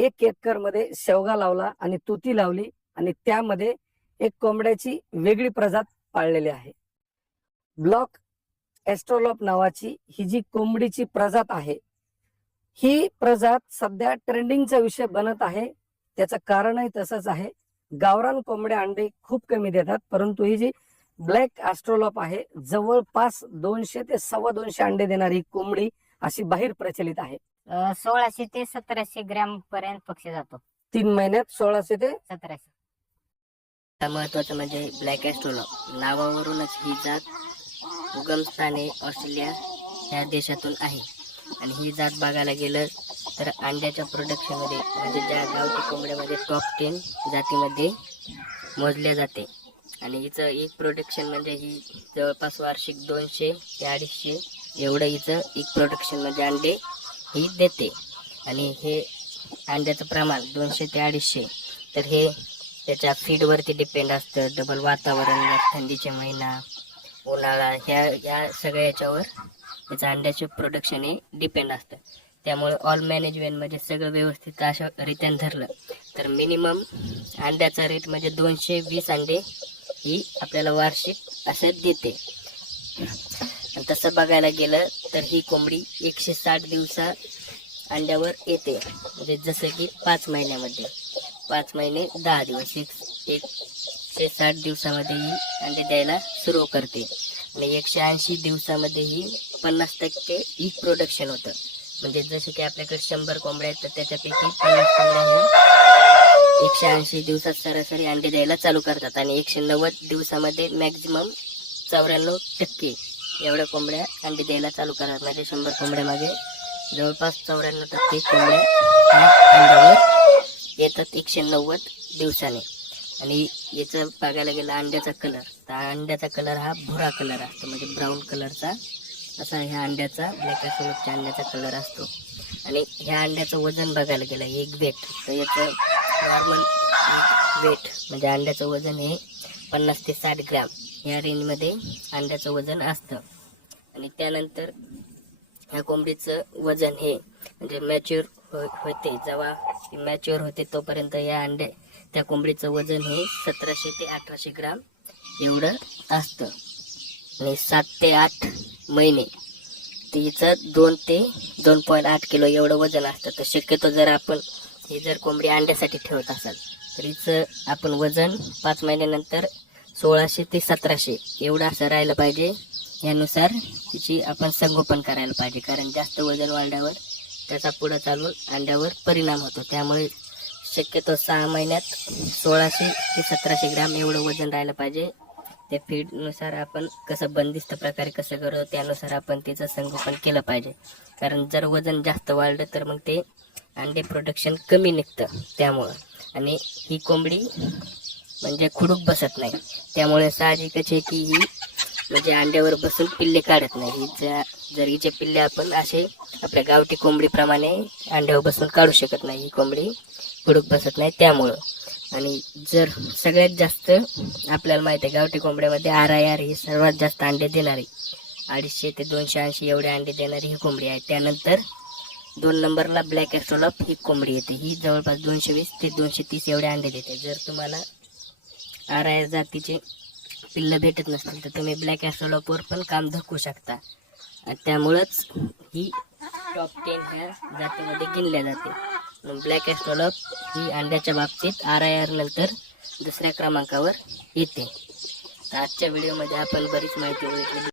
1 acre मध्ये शेवगा लावला आणि तुती लावली आणि त्यामध्ये एक कोंबड्याची वेगळी प्रजात पाळलेली आहे. ब्लॉक एस्ट्रोलॉप नावाची ही जी कोंबडीची प्रजात आहे, ही प्रजात सध्या ट्रेंडिंगचा विषय बनत आहे. त्याचं कारणही तसंच आहे. गावरान कोंबड्या अंडे खूप कमी देतात, परंतु ही जी ब्लॅक एस्ट्रोलॉप आहे, जवळपास 200 ते 250 अंडे देणारी कोंबडी अशी बाहेर प्रचलित आहे. 1600 ते 1700 ग्रॅम पर्यंत पक्ष जातो. 3 महिन्यात 1600 ते 1700. महत्वाचं म्हणजे ब्लॅक एस्ट्रोलॉप नावावरूनच ही जात उगमस्थाने ऑस्ट्रेलिया ह्या देशातून आहे. आणि ही जात बघायला गेलं तर अंड्याच्या प्रोडक्शनमध्ये म्हणजे ज्या गावठी कोंबड्यामध्ये टॉप 10 जातीमध्ये मोजल्या जाते. आणि हिचं एक प्रोडक्शन म्हणजे ही जवळपास वार्षिक 200 ते 250 एवढं हिचं एक प्रोडक्शन म्हणजे अंडे ही देते. आणि हे अंड्याचं प्रमाण 200 ते 250 तर हे त्याच्या फीडवरती डिपेंड असतं. डबल वातावरण, थंडीचे महिना, उन्हाळा ह्या सगळ्या याच्यावर त्याचं अंड्याचे प्रोडक्शन हे डिपेंड असतं. त्यामुळे ऑल मॅनेजमेंट म्हणजे सगळं व्यवस्थित अशा रीत्याने धरलं तर मिनिमम अंड्याचा रेट म्हणजे 220 अंडे ही आपल्याला वार्षिक असं देते. आणि तसं बघायला गेलं तर ही कोंबडी 160 दिवसा अंड्यावर येते. म्हणजे जसं की 5 महिन्यामध्ये 5 महिने 10 दिवस 160 दिवसामध्ये ही अंडे द्यायला सुरू करते. आणि 180 दिवसामध्ये ही 50% ही प्रोडक्शन होतं. म्हणजे जसं की आपल्याकडे 100 कोंबड्या आहेत तर त्याच्यापैकी 50 कोंबड्या ह्या 180 दिवसात सरासरी अंडे द्यायला चालू करतात. आणि 190 दिवसामध्ये मॅक्झिमम 94% एवढ्या कोंबड्या अंडे द्यायला चालू करतात. म्हणजे 100 कोंबड्यामागे जवळपास 94% कोंबड्या ह्या अंड्यावर येतात 190 दिवसाने. आणि याचं बघायला गेलं अंड्याचा कलर तर अंड्याचा कलर हा भुरा कलर असतो, म्हणजे ब्राऊन कलरचा असा ह्या अंड्याचा ब्लॅक एस्ट्रोलॉपच्या अंड्याचा कलर असतो. आणि ह्या अंड्याचं वजन बघायला गेलं एक वेट तर याचं नॉर्मल वेट म्हणजे अंड्याचं वजन हे 50 ते 60 ग्रॅम या रेंजमध्ये अंड्याचं वजन असतं. आणि त्यानंतर ह्या कोंबडीचं वजन हे म्हणजे मॅच्युअर होते, जेव्हा मॅच्युअर होते तोपर्यंत या त्या कोंबडीचं वजन हे 1700 ते 1800 ग्राम एवढं असतं. आणि 7 ते 8 महिने तिचं 2 ते 2.8 किलो एवढं वजन असतं. तर शक्यतो जर आपण ही जर कोंबडी अंड्यासाठी ठेवत असाल तर हिचं आपण वजन 5 महिन्यानंतर 1600 ते 1700 एवढं असं राहिलं पाहिजे. यानुसार तिची आपण संगोपन करायला पाहिजे, कारण जास्त वजन वाढल्यावर त्याचा पुढं चालून अंड्यावर परिणाम होतो. त्यामुळे शक्यतो 6 महिन्यात 1600 ते 1700 ग्राम एवढं वजन राहिलं पाहिजे. त्या फीडनुसार आपण कसं बंदिस्त प्रकारे कसं करतो त्यानुसार आपण तिचं संगोपन केलं पाहिजे. कारण जर वजन जास्त वाढलं तर मग ते अंडे प्रोडक्शन कमी निघतं त्यामुळं. आणि ही कोंबडी म्हणजे खुडूक बसत नाही, त्यामुळे साहजिकच आहे की ही म्हणजे अंड्यावर बसून पिल्ले काढत नाही. हिच्या जर हिचे पिल्ले आपण असे आपल्या गावठी कोंबडीप्रमाणे अंड्यावर बसून काढू शकत नाही. ही कोंबडी खुडूक बसत नाही त्यामुळं. आणि जर सगळ्यात जास्त आपल्याला माहिती आहे गावठी कोंबड्यामध्ये RIR ही सर्वात जास्त अंडे देणारी 250 ते 280 एवढे अंडे देणारी ही कोंबडी आहे. त्यानंतर 2 नंबरला ब्लॅक एस्ट्रोलॉप ही कोंबडी येते. ही जवळपास 220 ते 230 एवढे अंडे देते. जर तुम्हाला RIR जातीचे पिल्लं भेटत नसतील तर तुम्ही ब्लॅक एस्ट्रोलॉपवर पण काम धकू शकता. त्यामुळंच ही टॉप 10 ह्या जातीमध्ये गिनल्या जाते. ब्लॅक एस्ट्रोलॉप ही अंड्याच्या बाबतीत RIR नंतर दुसऱ्या क्रमांकावर येते. तर आजच्या व्हिडिओमध्ये आपण बरीच माहिती बघितली